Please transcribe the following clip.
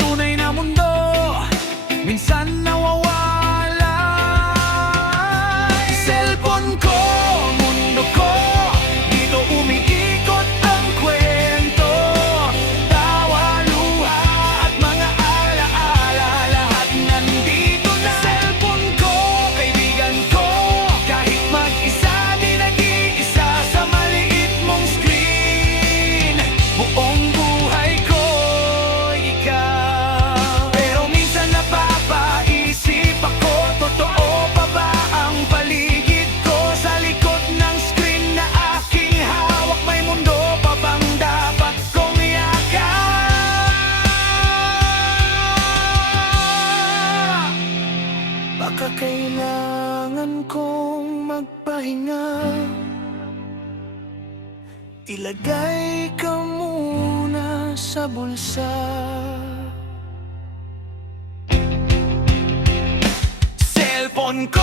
tunay na mundo minsan nawawala. Cellphone ko, mundo ko, dito umiikot ang kwento. Tawa, luha at mga alaala, lahat nandito na. Cellphone ko, kaibigan ko, kahit mag-isa di nag-iisa sa maliit mong screen. Buong buhay ko ikaw. Pero minsan napapaisip ako, totoo pa ba ang paligid ko? Sa likod ng screen na aking hawak, may mundo pa bang dapat kong yakap? Baka kailangan kong magpahinga. Ilagay ka muna sa bulsa. Cellphone ko,